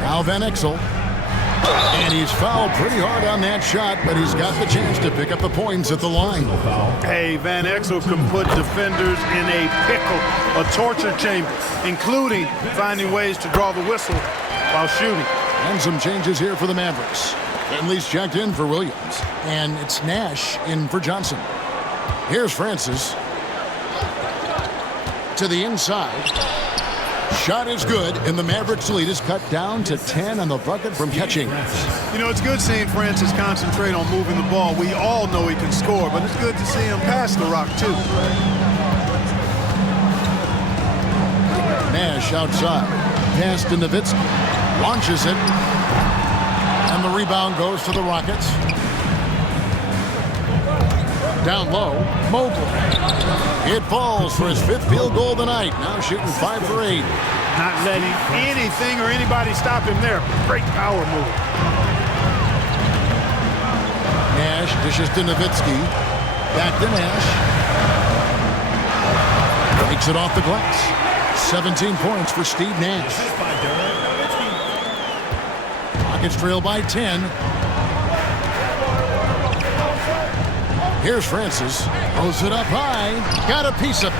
Now Van Exel. And he's fouled pretty hard on that shot, but he's got the chance to pick up the points at the line. Hey, Van Exel can put defenders in a pickle, a torture chamber, including finding ways to draw the whistle while shooting. And some changes here for the Mavericks. Finley's checked in for Williams, and it's Nash in for Johnson. Here's Francis. To the inside. Shot is good, and the Mavericks lead is cut down to 10 on the bucket from catching. You know, it's good seeing Francis concentrate on moving the ball. We all know he can score, but it's good to see him pass the rock, too. Nash outside. Pass to Nowitzki. Launches it. And the rebound goes to the Rockets. Down low, Mobley. It falls for his 5th field goal of the night. Now shooting 5 for 8. Not letting anything or anybody stop him there. Great power move. Nash dishes to Nowitzki. Back to Nash. Takes it off the glass. 17 points for Steve Nash. Rockets trail by 10. Here's Francis. Throws it up high. Got a piece of it.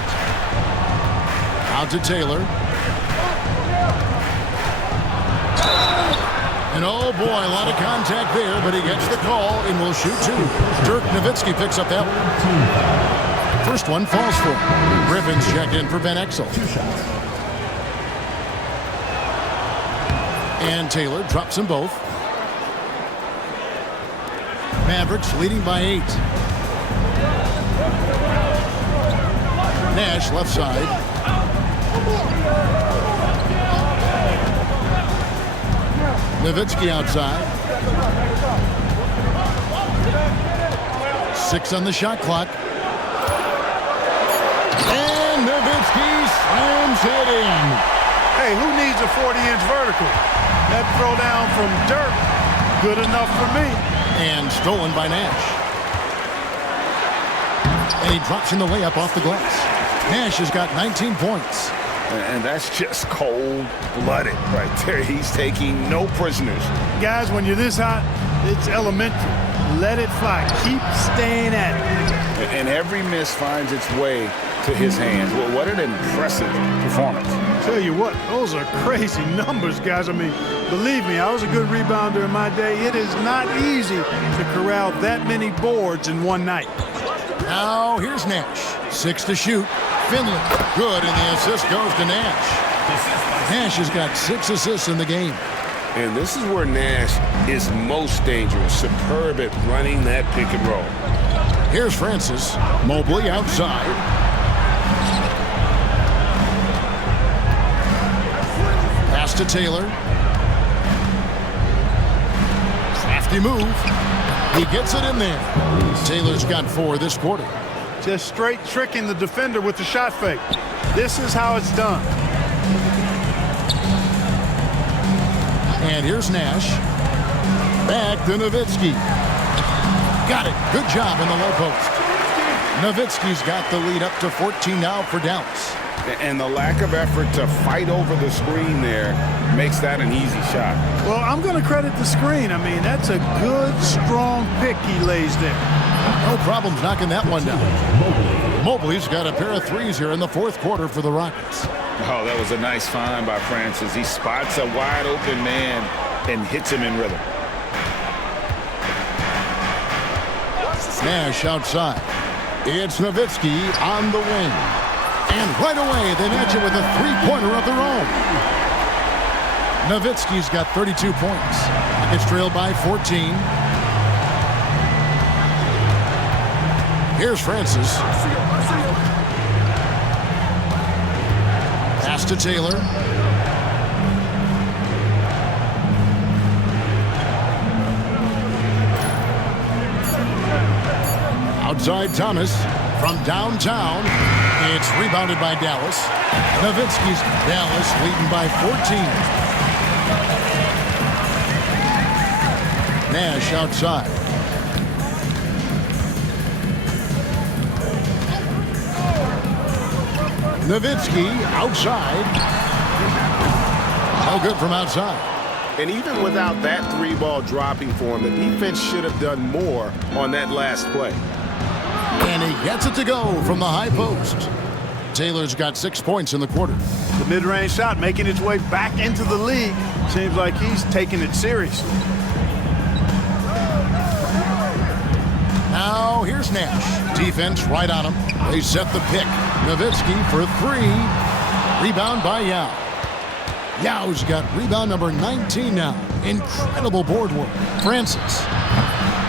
Out to Taylor. And oh boy, a lot of contact there, but he gets the call and will shoot 2. Dirk Nowitzki picks up that one. First one falls for him. Griffin's checked in for Van Exel. And Taylor drops them both. Mavericks leading by 8. Nash left side. Nowitzki outside. 6 on the shot clock. And Nowitzki slams it in. Hey, who needs a 40-inch vertical? That throw down from Dirk, good enough for me. And stolen by Nash. And he drops in the layup off the glass. Nash has got 19 points. And that's just cold-blooded right there. He's taking no prisoners. Guys, when you're this hot, it's elementary. Let it fly. Keep staying at it. And every miss finds its way to his hands. Well, what an impressive performance. Tell you what, those are crazy numbers, guys. I mean, believe me, I was a good rebounder in my day. It is not easy to corral that many boards in one night. Now here's Nash. 6 to shoot. Finley, good, and the assist goes to Nash. Nash has got 6 assists in the game. And this is where Nash is most dangerous. Superb at running that pick and roll. Here's Francis. Mobley outside. Pass to Taylor. Crafty move. He gets it in there. Taylor's got 4 this quarter. just straight tricking the defender with the shot fake. This is how it's done. And here's Nash. Back to Nowitzki. Got it. Good job in the low post. Nowitzki's got the lead up to 14 now for Dallas. And the lack of effort to fight over the screen there makes that an easy shot. Well, I'm going to credit the screen. I mean, that's a good, strong pick he lays there. No problems knocking that one down. Mobley's got a pair of threes here in the fourth quarter for the Rockets. Oh, that was a nice find by Francis. He spots a wide open man and hits him in rhythm. Nash outside. It's Nowitzki on the wing. And right away, they match it with a three-pointer of their own. Nowitzki's got 32 points. It's trailed by 14. Here's Francis. Pass to Taylor. Outside Thomas from downtown. It's rebounded by Dallas. Nowitzki's Dallas leading by 14. Nash outside. Nowitzki outside. No good from outside. And even without that three ball dropping for him, the defense should have done more on that last play. And he gets it to go from the high post. Taylor's got 6 points in the quarter. The mid-range shot making its way back into the league. Seems like he's taking it seriously. Now here's Nash. Defense right on him. They set the pick. Nowitzki for three. Rebound by Yao. Yao's got rebound number 19 now. Incredible board work. Francis.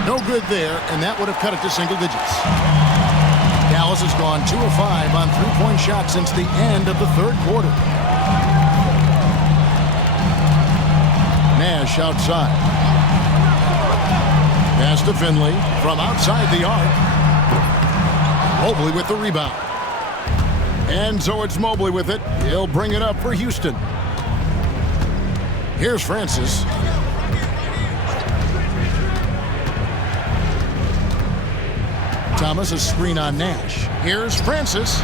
No good there, and that would have cut it to single digits. Dallas has gone 2 of 5 on three-point shots since the end of the third quarter. Nash outside. Pass to Finley from outside the arc. Mobley with the rebound. And so it's Mobley with it. He'll bring it up for Houston. Here's Francis. Thomas, a screen on Nash. Here's Francis.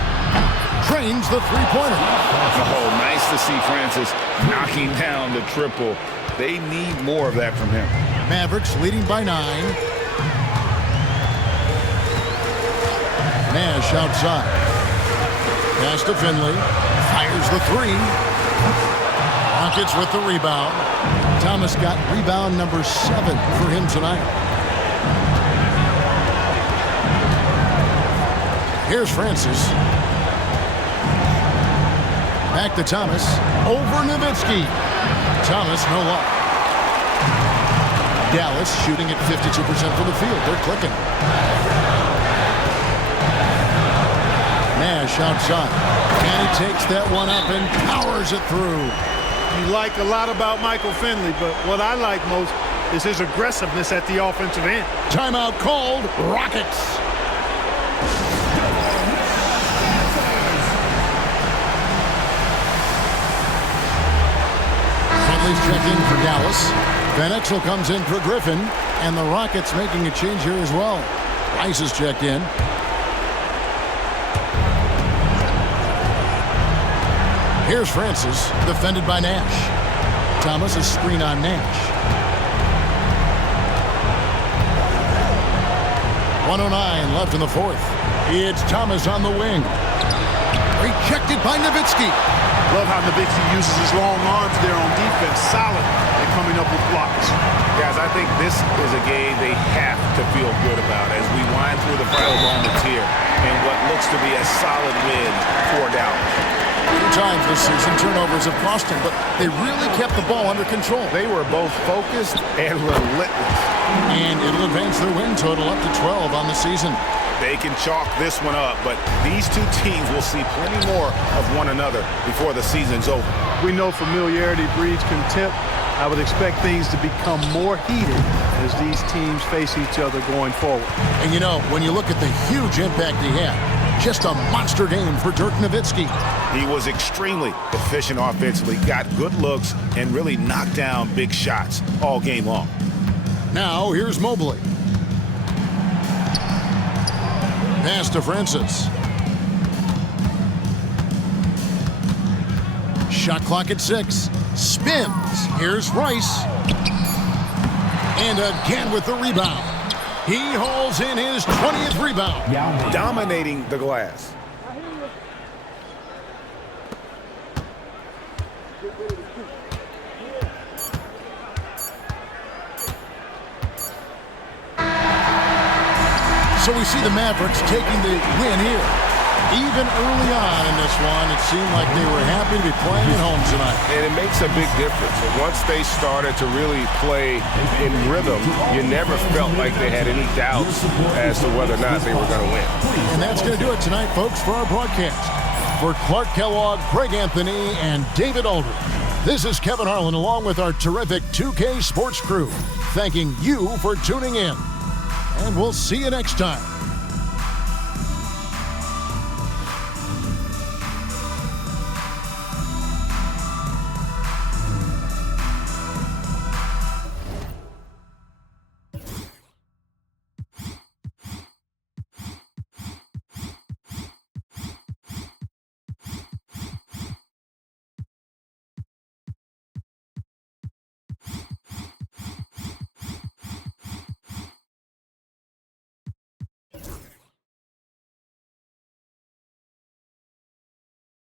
Trains the three-pointer. Oh, nice to see Francis knocking down the triple. They need more of that from him. Mavericks leading by 9. Nash outside. Pass to Finley. Fires the three. Rockets with the rebound. Thomas got rebound number 7 for him tonight. Here's Francis. Back to Thomas. Over Nowitzki. Thomas, no luck. Dallas shooting at 52% from the field. They're clicking. Nash outside. And he takes that one up and powers it through. You like a lot about Michael Finley, but what I like most is his aggressiveness at the offensive end. Timeout called. Rockets. Check in for Dallas. Van Exel comes in for Griffin, and the Rockets making a change here as well. Rice is checked in. Here's Francis, defended by Nash. Thomas is screen on Nash. 1:09 left in the fourth. It's Thomas on the wing. Rejected by Nowitzki. Love how Nowitzki uses his long arms there on defense. Solid at coming up with blocks. Guys, I think this is a game they have to feel good about as we wind through the final moments here in what looks to be a solid win for Dallas. 2 times this season, turnovers have cost him, but they really kept the ball under control. They were both focused and relentless. And it'll advance their win total up to 12 on the season. They can chalk this one up, but these two teams will see plenty more of one another before the season's over. We know familiarity breeds contempt. I would expect things to become more heated as these teams face each other going forward. And you know, when you look at the huge impact he had, just a monster game for Dirk Nowitzki. He was extremely efficient offensively, got good looks, and really knocked down big shots all game long. Now, here's Mobley. Pass to Francis. Shot clock at 6. Spins. Here's Rice. And again with the rebound. He hauls in his 20th rebound. Dominating the glass. So we see the Mavericks taking the win here. Even early on in this one, it seemed like they were happy to be playing at home tonight. And it makes a big difference. Once they started to really play in rhythm, you never felt like they had any doubts as to whether or not they were going to win. And that's going to do it tonight, folks, for our broadcast. For Clark Kellogg, Greg Anthony, and David Aldridge, this is Kevin Harlan along with our terrific 2K Sports crew, thanking you for tuning in. And we'll see you next time.